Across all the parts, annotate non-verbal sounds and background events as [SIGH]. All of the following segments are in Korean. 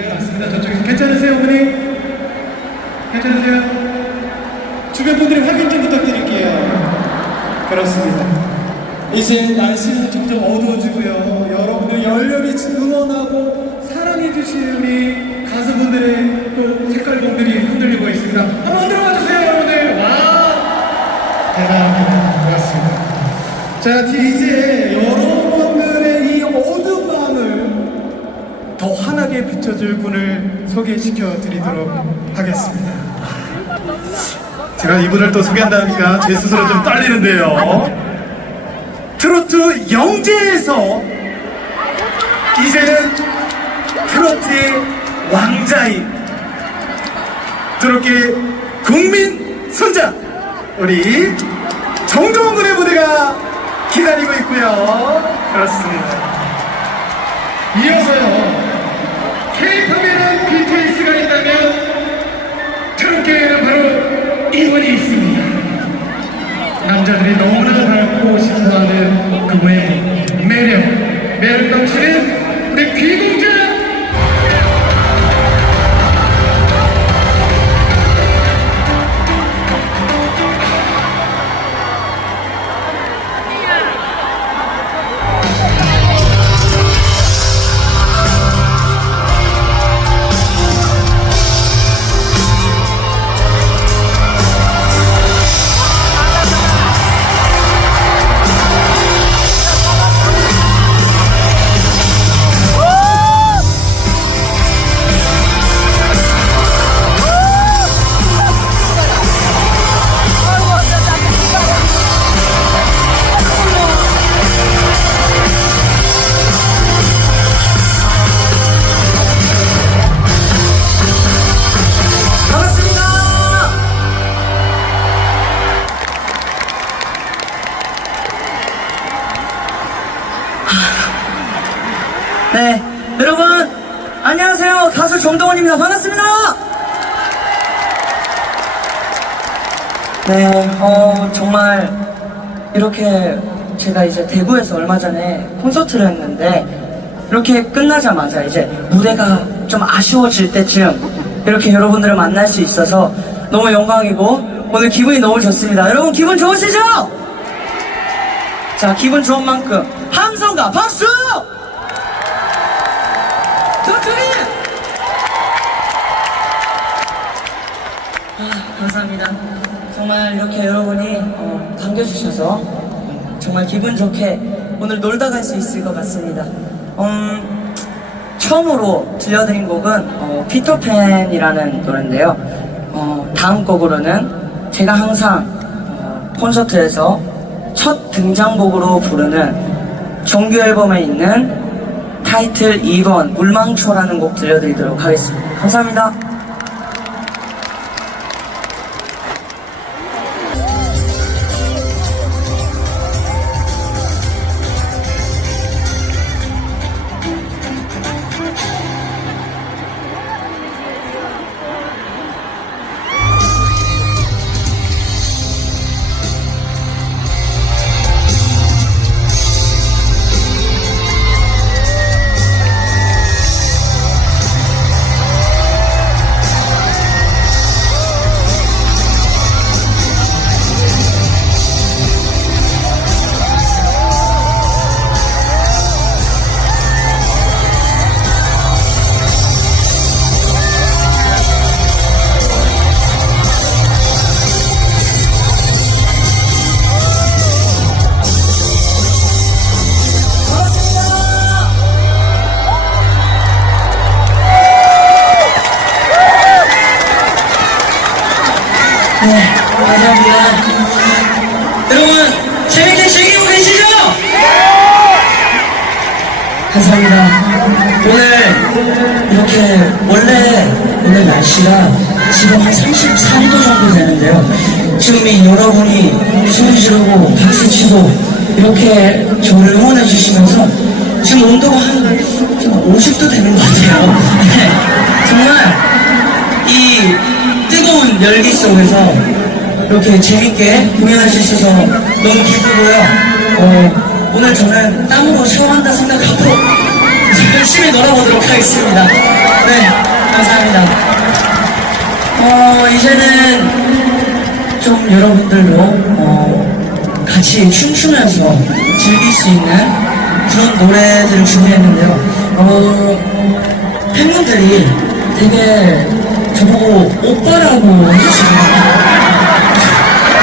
네, 맞습니다. 저쪽에서 괜찮으세요, 어머니? 괜찮으세요? 주변 분들이 확인 좀 부탁드릴게요. 그렇습니다. 이제 날씨는 점점 어두워지고요. 여러분들 열렬히 응원하고 사랑해주시는 우리 가수분들의 또 색깔봉들이 흔들리고 있습니다. 한번 들어와 주세요, 여러분들. 와! 대단합니다. 고맙습니다. 자, 이제 여러분 더 환하게 비춰줄 분을 소개시켜 드리도록 하겠습니다. 제가 이분을 또 소개한다니까 제 스스로 좀 떨리는데요. 트로트 영재에서 이제는 트로트의 왕자인 트로트의 국민 손자 우리 정종원 군의 무대가 기다리고 있고요. 그렇습니다. 이어서 남자들이 너무나 닮고 싶어하는 그 외모, 매력, 매력 넘치는 안녕하세요. 가수 정동원입니다. 반갑습니다. 네, 어 정말 이렇게 제가 이제 대구에서 얼마 전에 콘서트를 했는데 이렇게 끝나자마자 이제 무대가 좀 아쉬워질 때쯤 이렇게 여러분들을 만날 수 있어서 너무 영광이고 오늘 기분이 너무 좋습니다. 여러분 기분 좋으시죠? 자, 기분 좋은 만큼 함성과 박수! 감사합니다. 정말 이렇게 여러분이 어, 반겨주셔서 정말 기분 좋게 오늘 놀다 갈 수 있을 것 같습니다. 음, 처음으로 들려드린 곡은 어, 피터팬이라는 노래인데요. 어, 다음 곡으로는 제가 항상 어, 콘서트에서 첫 등장곡으로 부르는 정규 앨범에 있는 타이틀 2번 물망초라는 곡 들려드리도록 하겠습니다. 감사합니다. 네, 감사합니다. 여러분, 재밌게 즐기고 계시죠? 감사합니다. 오늘, 이렇게, 원래, 오늘 날씨가 지금 한 34도 정도 되는데요. 지금 이 여러분이 숨을 지르고 박수 치고, 이렇게 저를 응원해 주시면서, 지금 온도가 한, 지금 50도 되는 것 같아요. [LAUGHS] 네, 정말, 이 뜨거운 열기 속에서 이렇게 재밌게 공연할 수 있어서 너무 기쁘고요. 어, 오늘 저는 땀으로 샤워한다 생각하고 [LAUGHS] 열심히 놀아보도록 하겠습니다. 네, 감사합니다. 어, 이제는 좀 여러분들도 어, 같이 춤추면서 즐길 수 있는 그런 노래들을 준비했는데요. 어, 팬분들이 되게 저보고 오빠라고 해주시거든요.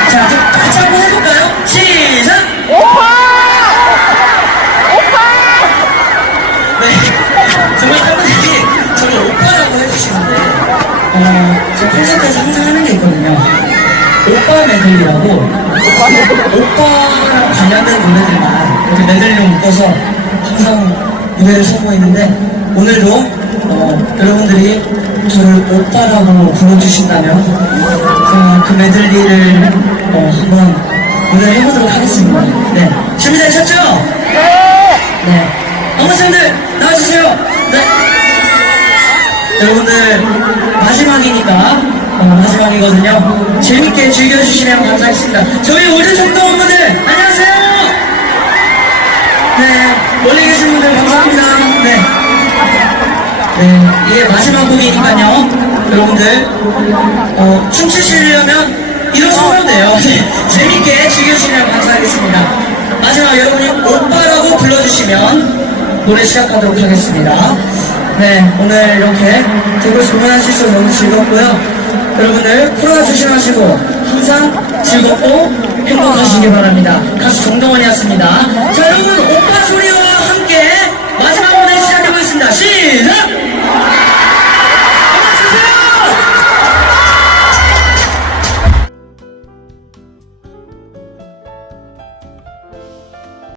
자, 좀 같이 한번 해볼까요? 시작! 네. 정말 팬분들이 저를 오빠라고 해주시는데, 어, 제 콘서트에서 항상 하는 게 있거든요. 오빠 메들리라고, 오빠랑 관련된 노래들만 이렇게 메들리로 묶어서 항상 무대를 서고 있는데, 오늘도, 어, 여러분들이 저를 오빠라고 불러주신다면, 어, 그 메들리를, 어, 한번 무대를 해보도록 하겠습니다. 네. 준비되셨죠? 네. 어머님들 나와주세요. 네. 여러분들 마지막이니까 어, 마지막이거든요. 재밌게 즐겨주시면 감사하겠습니다. 저희 월드정도 분들 안녕 네. 이게 마지막 곡이니까요. 여러분들 어, 춤추시려면 일어서면 돼요. 네. 재밌게 즐겨주시면 감사하겠습니다. 마지막 여러분이 오빠라고 불러주시면 노래 시작하도록 하겠습니다. 네, 오늘 이렇게 대구 조문하실 수 너무 즐겁고요. 여러분들 코로나 조심하시고 항상 즐겁고 행복하시기 바랍니다. 가수 정동원이었습니다. 자, 여러분!